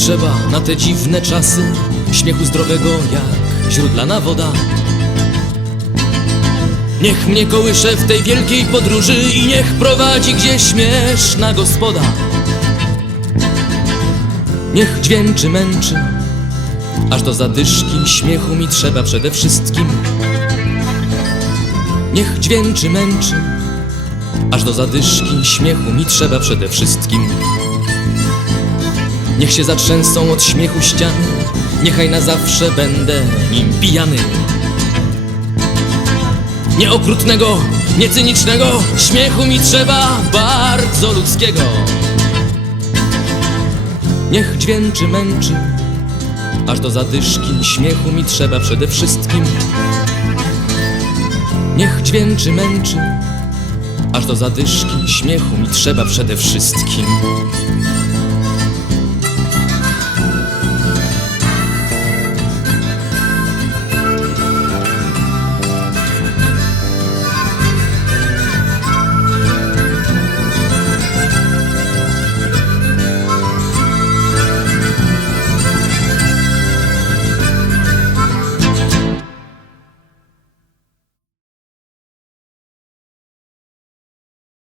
trzeba na te dziwne czasy. Śmiechu zdrowego jak źródlana woda. Niech mnie kołysze w tej wielkiej podróży I niech prowadzi gdzie śmieszna gospoda. Niech dźwięczy, męczy Aż do zadyszki. Śmiechu mi trzeba przede wszystkim. Niech dźwięczy, męczy Aż do zadyszki. Śmiechu mi trzeba przede wszystkim Niech się zatrzęsą od śmiechu ściany Niechaj na zawsze będę nim pijany. Nie okrutnego, nie cynicznego Śmiechu mi trzeba bardzo ludzkiego. Niech dźwięczy, męczy Aż do zadyszki śmiechu mi trzeba przede wszystkim. Niech dźwięczy, męczy Aż do zadyszki śmiechu mi trzeba przede wszystkim